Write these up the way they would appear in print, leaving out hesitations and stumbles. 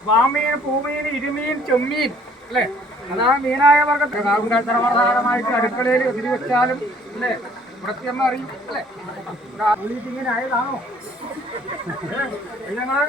വാമീൻ, പൂമീൻ, ഇരുമീൻ, ചെമ്മീൻ അല്ലേ? അതാണ് മീനായ വർഗത്തിൽ സർവ്വസാധാരണമായിട്ട് അടുക്കളയിൽ എതിരി വെച്ചാലും അല്ലേ വൃത്തിയമ്മ അറിയും അല്ലേ? ഇങ്ങനെ ആയതാണോ ഞങ്ങൾ?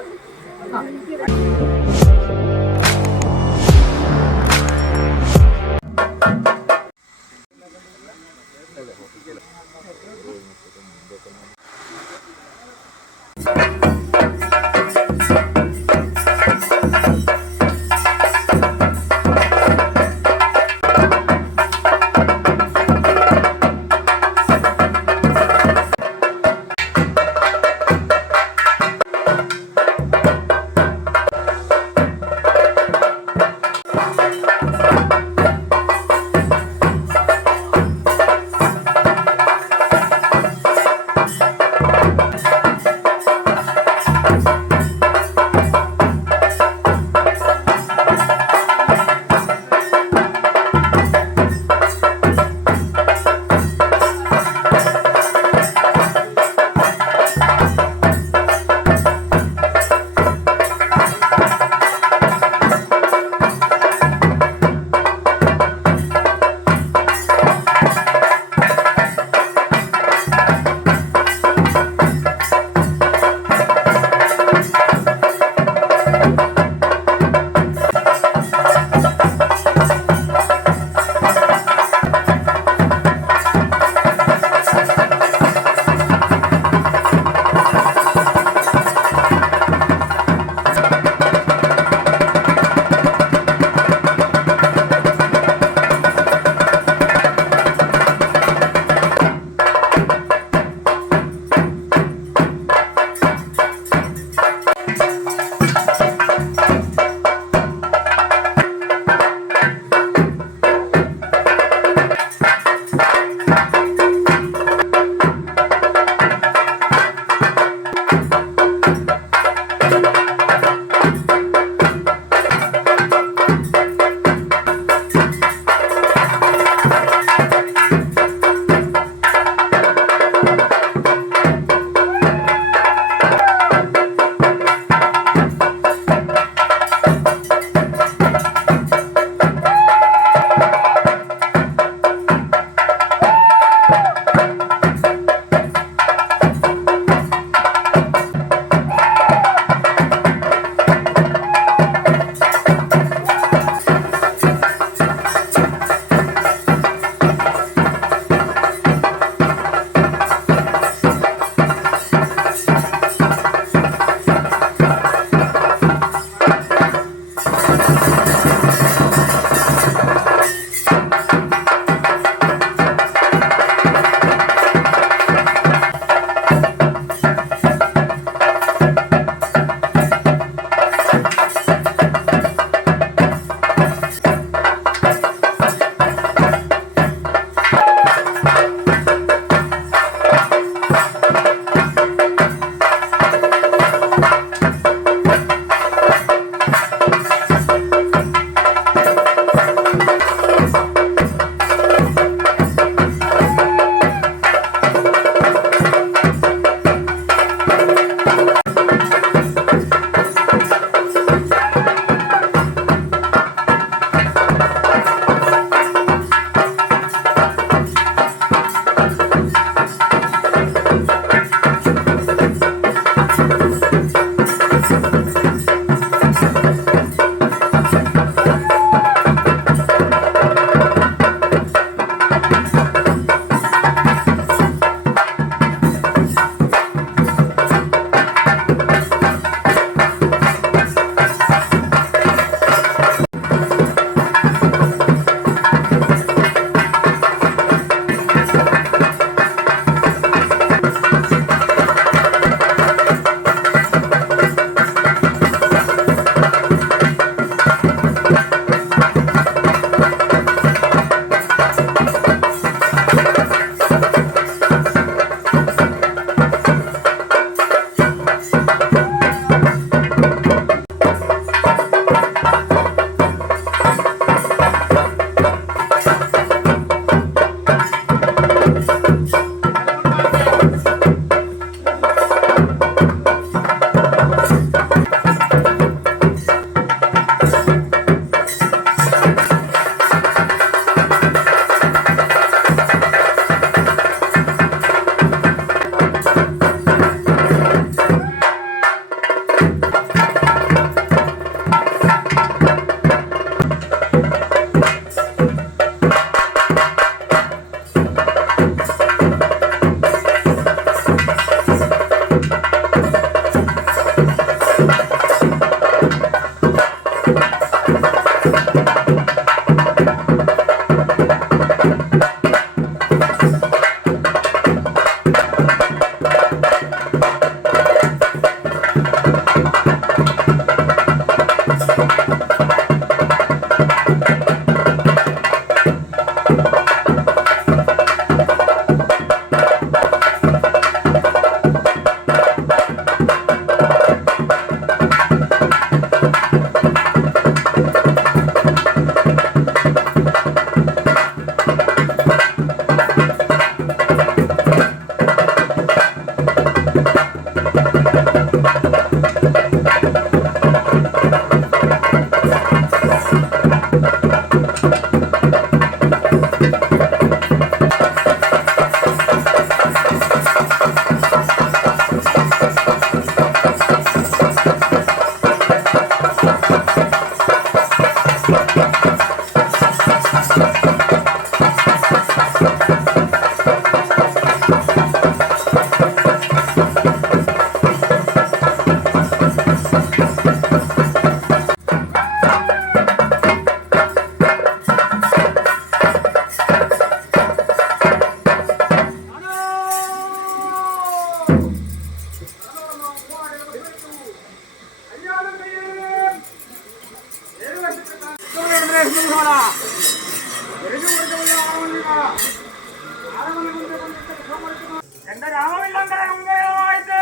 എന്റെ രാമവില്ലങ്കരമായിട്ട്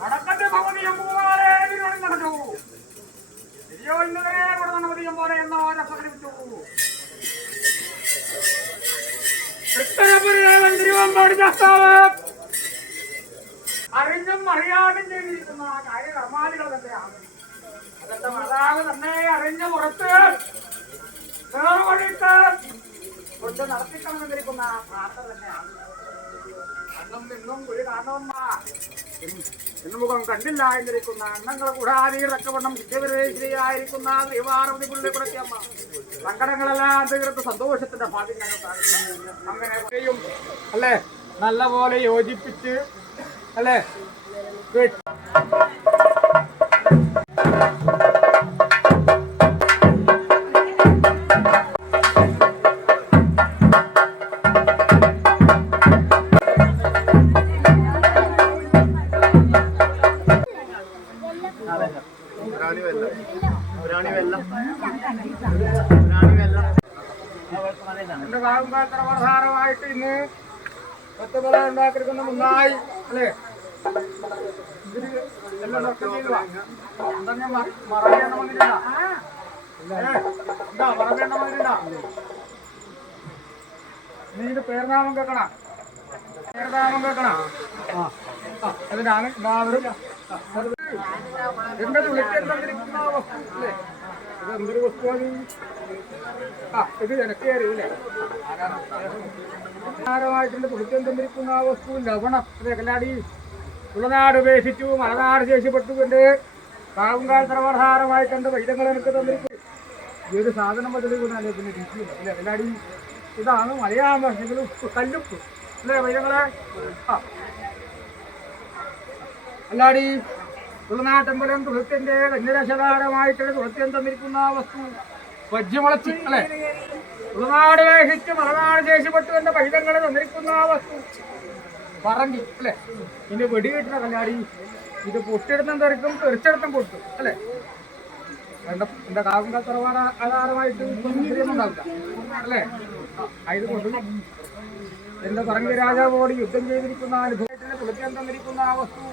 വടക്കത്തെ ഭഗവതി അമ്പുമാരെ നടന്നു ശരിയോ ഇന്നലെ ഇവിടെ നടപടിയും പോലെ എന്ന ഓരോ പ്രകടിപ്പിച്ചു തൃക്കരപുരദേവൻ തിരുവമ്പാടി ശാസ്താവ് അറിഞ്ഞും അറിയാതും ചെയ്തിരിക്കുന്ന കാര്യകർമാദികൾ തന്നെയാണ്. അതെന്റെ മാതാവ് തന്നെ അറിഞ്ഞ പുറത്ത് വേർവഴിക്ക് കൊണ്ട് നടത്തിക്കണമെന്നിരിക്കുന്ന പ്രാർത്ഥന തന്നെയാണ്. അന്നും ഇന്നും ഒരു കാരണവന്മ മുഖം കണ്ടില്ല എന്നിരിക്കുന്ന അണ്ണങ്ങൾ കൂടാതെ രക്കവണ്ണം വിദ്യപരേശ്വരിയായിരിക്കുന്ന ശ്രീപാർവതി പുള്ളി കുടത്തിയമ്മ സങ്കടങ്ങളെല്ലാം തീർത്ത് സന്തോഷത്തിന്റെ ഭാഗ്യം അങ്ങനെ അല്ലേ നല്ല പോലെ യോജിപ്പിച്ച് അല്ലേ എന്റെ കാവുംകാലമായിട്ട് ഇന്ന് ഒത്തുപല ഉണ്ടാക്കിയിരിക്കുന്ന മുന്നായി അല്ലേ എല്ലാം മറവേണ്ട വന്നിട്ടില്ല എന്താ മറവേണ്ട വന്നിട്ടില്ല നീ ഇത് പേർനാമം കേൾക്കണ പേർനാമം കേൾക്കണ അതിനാണ് എല്ലാവരും എന്റെ തുളിക്കുന്ന വസ്തു അല്ലേ ഇത് എന്തൊരു വസ്തുവാണ് ഇത് എനിക്ക് അറിയില്ലേ ആഹാരമായിട്ടുണ്ട് തുളിക്കാൻ തന്നിരിക്കുന്ന ആ വസ്തു ലവണം അതെ കല്ലാടി തുളനാട് ഉപേക്ഷിച്ചു മലനാട് ശേഷിപ്പെട്ടുകൊണ്ട് കാവുംകാൽ സർവാധാരമായി കണ്ട് വൈദ്യങ്ങൾ എനിക്ക് തന്നിരിക്കും ഈ ഒരു സാധനം ബദലുകൊണ്ടല്ലേ പിന്നെ രുചിയില്ല അല്ലേ കല്ലാടി ഇതാണ് മലയാള ഭാഷകൾ ഉപ്പ് കല്ലുപ്പ് അല്ലേ വൈദ്യങ്ങളെ അല്ലാടി തുളനാട്ടമ്പലം തുളത്തിന്റെ കന്യരശതാരമായിട്ട് തുളത്തിയം തന്നിരിക്കുന്ന ആ വസ്തു വജ്രമുളച്ച് അല്ലെ തുളനാട് വേഷിച്ച് മലനാട് ശേഷിപ്പെട്ടു എന്റെ പൈതങ്ങളെ തന്നിരിക്കുന്ന ആ വസ്തു പറങ്കി അല്ലെ ഇനി വെടികെട്ടുന്ന കല്ലാടി ഇത് പൊട്ടിയെടുത്തും തെറിക്കും തെറിച്ചെടുത്തും പൊട്ടും അല്ലെ എന്റെ കാവുങ്കാൽ തറവാട് ആധാരമായിട്ട് ഉണ്ടാവില്ല അല്ലെ ഇത് കൊണ്ട് എന്റെ പറങ്കി രാജാവോട് യുദ്ധം ചെയ്തിരിക്കുന്ന അനുഭവത്തിന് തുളത്തിയം തന്നിരിക്കുന്ന ആ വസ്തു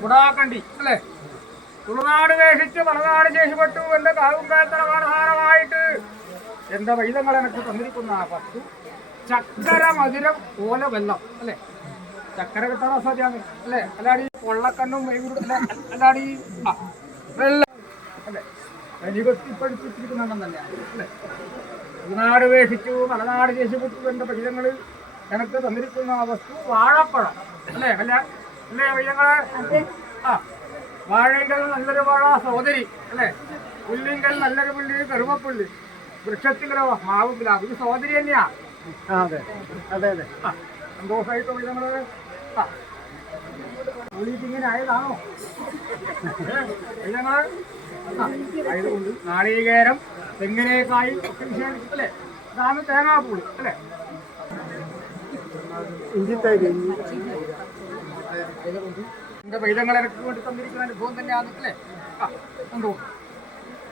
മുടാക്കണ്ടി അല്ലെ തുളനാട് വേഷിച്ച് മലനാട് ശേഷിപ്പെട്ടു എന്റെ കാവുംകാൽ തറവാടാധാരമായിട്ട് എന്റെ വൈദ്യങ്ങൾ എനിക്ക് തന്നിരിക്കുന്ന ആ വസ്തു ചക്കര മധുരം ഓല വെള്ളം അല്ലെ ചക്കര കിട്ടാൻ അസാധ്യമാണ് അല്ലെ അല്ലാടി കൊള്ളക്കണ്ണും അല്ലാടി വെള്ളം അല്ലെ എനിക്കൊത്തിപ്പടിപ്പിച്ചിരിക്കുന്നുണ്ടെന്ന് തന്നെയാണ് അല്ലെ തുളനാട് വേഷിച്ചു മലനാട് ശേഷിപ്പെട്ടു എന്റെ വൈദ്യങ്ങൾ എനിക്ക് തന്നിരിക്കുന്ന ആ വസ്തു വാഴപ്പഴം അല്ലെ അല്ലേ വൈദ്യങ്ങളെ വാഴയെങ്കിൽ നല്ലൊരു വാഴ സഹോദരി അല്ലെ പുല്ലിങ്കൽ നല്ലൊരു പുള്ളി കറുവപ്പുള്ളി വൃക്ഷത്തിലോ മാവ് പ്ലാവ് ഇത് സഹോദരി തന്നെയാ അതെ അതെ അതെ സന്തോഷമായിട്ട് വൈദ്യങ്ങള് ഇങ്ങനെ ആയതാണോ വൈദ്യങ്ങള് ആയതുകൊണ്ട് നാളികേരം തെങ്ങിനേക്കായി ഒക്കെ വിശേഷിച്ചല്ലേ ഇതാണ് തേങ്ങാപ്പൂളി അല്ലേ എന്റെ വൈദ്യങ്ങൾ എനിക്ക് വേണ്ടി തന്നിരിക്കുന്ന അനുഭവം തന്നെയാണ് അല്ലേ എന്തോ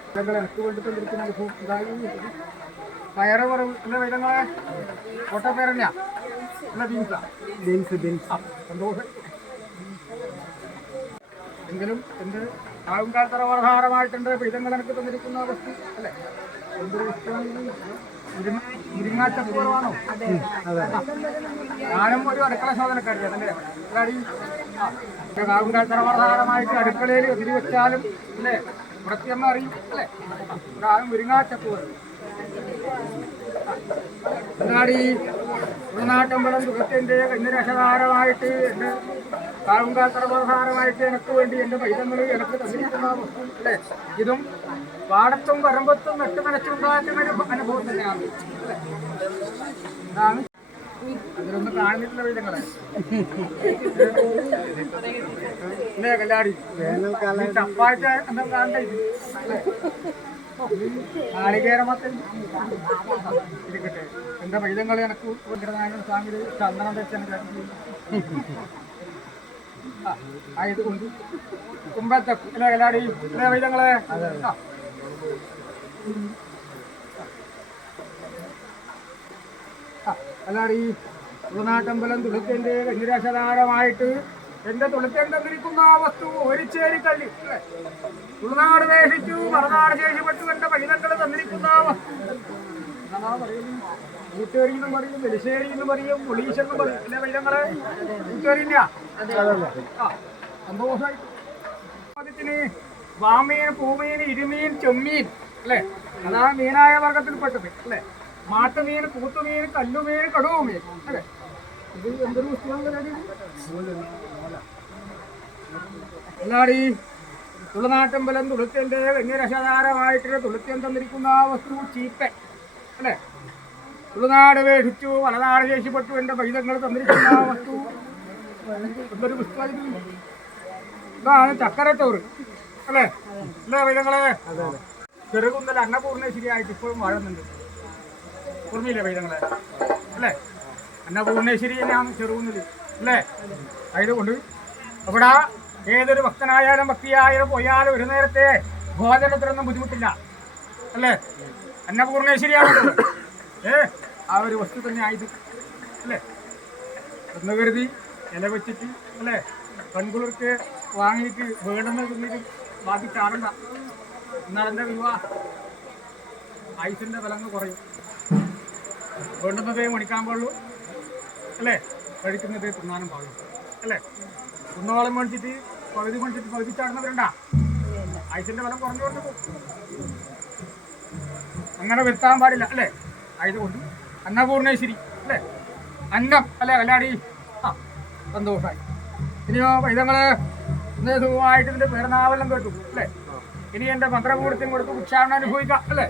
വൈദ്യങ്ങൾ എനിക്ക് വേണ്ടി തന്നിരിക്കുന്ന അനുഭവം ഇതായി പയറ് കുറവ് അല്ലെ വൈദ്യങ്ങളെ ഓട്ടപ്പേരന്നെയാ അല്ല ബീൻസാ സന്തോഷം എങ്കിലും എന്റെ കാവുംകാൽ തറവാധാരമായിട്ടുണ്ട് വൈദ്യങ്ങൾ എനിക്ക് തന്നിരിക്കുന്ന വസ്തു അല്ലേ എന്തൊരു വസ്തുവാണ് മുരിങ്ങാച്ചക്കൂറവാണോ ഞാനും ഒരു അടുക്കള സാധനക്കാരിയാണ് അല്ലേ കാവുകാരമായിട്ട് അടുക്കളയിൽ എതിരി വെച്ചാലും അല്ലേ വൃത്തിയമ്മ അറിയും അല്ലേ ആരും മുരിങ്ങാച്ചപ്പ് വരും എന്നാടി ഉൾനാട്ടമ്പലം സുഖത്തിൻ്റെ കന്യരക്ഷകാരമായിട്ട് എൻ്റെ കാവുകാരമായിട്ട് എനിക്ക് വേണ്ടി എൻ്റെ പൈതങ്ങൾ എനിക്ക് തന്നിരിക്കുന്ന വസ്തു അല്ലേ ഇതും പാടത്തും വരമ്പത്തും നട്ട് നനച്ചുണ്ടാക്കുന്ന ഒരു അനുഭവം തന്നെയാണ് അല്ലേ അതാണ് അതിലൊന്നും കാണുന്നില്ല പൈതങ്ങളെ അല്ലേ കല്ലാടി ചപ്പാഴ്ച എന്താ കാണണ്ടേ അല്ലേ നാളികേരമത്തിൽ ഇരിക്കട്ടെ എന്റെ പൈതങ്ങൾ എനക്ക് കൊണ്ടിരുന്ന സ്വാമി ചന്ദനം വെച്ചാണ് ആയതുകൊണ്ട് കുമ്പത്തെ അല്ലേ കല്ലാടി അല്ലേ പൈതങ്ങളെ കല്ലാടി ഉൾനാട്ടമ്പലം തുളുത്തിന്റെ കന്യരാശധാരമായിട്ട് എന്റെ തുളുത്തൻ തന്നിരിക്കുന്ന ആ വസ്തു ഒരിച്ചേരി കല്ലി അല്ലേ ഉൾനാട് വേഷിച്ചു മറുനാട് ശേഷിപ്പെട്ടു എന്റെ പൈതങ്ങൾ തന്നിരിക്കുന്ന ആ വസ്തു എന്നാ പറയുന്നു കൂട്ടുകാരി എന്നും പറയും വെലിശ്ശേരി എന്നും പറയും പൊളീശ് എന്നും പറയും അല്ലേ പൈതങ്ങളെ കൂട്ടുകാരില്ല സന്തോഷമായിട്ട് വാമീൻ പൂമീൻ ഇരുമീൻ ചെമ്മീൻ അല്ലേ അതാണ് മീനായ വർഗത്തിൽപ്പെട്ടത് അല്ലേ മാട്ടുമീൻ കൂത്തുമീൻ കല്ലുമീൻ കടുവുമീൻ അല്ലേ ഇത് എന്തൊരു വസ്തുവാണ് എല്ലാടി തുളുനാട്ടമ്പലം തുളുത്തിന്റെ കന്യരക്ഷാധാരമായിട്ട് തുളുത്യൻ തന്നിരിക്കുന്ന ആ വസ്തു ചീപ്പൻ അല്ലേ തുളുനാട് വേഷിച്ചു വലനാട് ശേഷിപ്പെട്ടു എൻ്റെ പൈതങ്ങൾ തന്നിരിക്കുന്ന ആ വസ്തു എന്തൊരു പുസ്തകം ഇതാണ് ചക്കരച്ചോറ് അല്ലേ അല്ലേ പൈതങ്ങളെ ചെറുകുന്നൽ അന്നപൂർണേശ്വരിയായിട്ട് ഇപ്പോഴും വാഴുന്നുണ്ട് ഓർമ്മയില്ലേ പൈതങ്ങളെ അല്ലേ അന്നപൂർണേശ്വരി തന്നെയാണ് ചെറുകുന്നത് അല്ലേ ആയതുകൊണ്ട് അവിടെ ഏതൊരു ഭക്തനായാലും ഭക്തിയായാലും പോയാലും ഒരു നേരത്തെ ഭോജനത്തിനൊന്നും ബുദ്ധിമുട്ടില്ല അല്ലേ അന്നപൂർണേശ്വരിയാണ് ആ ഒരു വസ്തു തന്നെ ആയത് അല്ലേ എന്ന് കരുതി ഇല വെച്ചിട്ട് അല്ലേ പെൺകുളിർക്ക് വാങ്ങിയിട്ട് വേണമെന്ന് തിന്നിട്ട് ബാധിച്ചാറണ്ട എന്നാലെൻ്റെ ആയുസിൻ്റെ ബലങ്ങൾ കുറയും വേണ്ടുന്നതേ മണിക്കാൻ പാടുള്ളൂ അല്ലേ കഴിക്കുന്നതേ തിന്നാനും പാടുള്ളൂ അല്ലേ കുന്നോളം മേടിച്ചിട്ട് പകുതി ചാടുന്നവരുണ്ടാ ആയുസിൻ്റെ ബലം കുറഞ്ഞു കൊണ്ട് പോകും അങ്ങനെ വരുത്താൻ പാടില്ല അല്ലേ ആയതുകൊണ്ട് അന്നപൂർണേശ്വരി അല്ലേ അന്നം അല്ലേ കല്ലാടി സന്തോഷമായി ഇനിയോ പൈതങ്ങള് സുഖമായിട്ട് ഇതിന്റെ പേർനാവെല്ലാം കേട്ടു അല്ലേ ഇനി എന്റെ മന്ത്രകൂടത്തിന് കൊടുത്ത് ഉച്ചാരണം അനുഭവിക്കാം അല്ലേ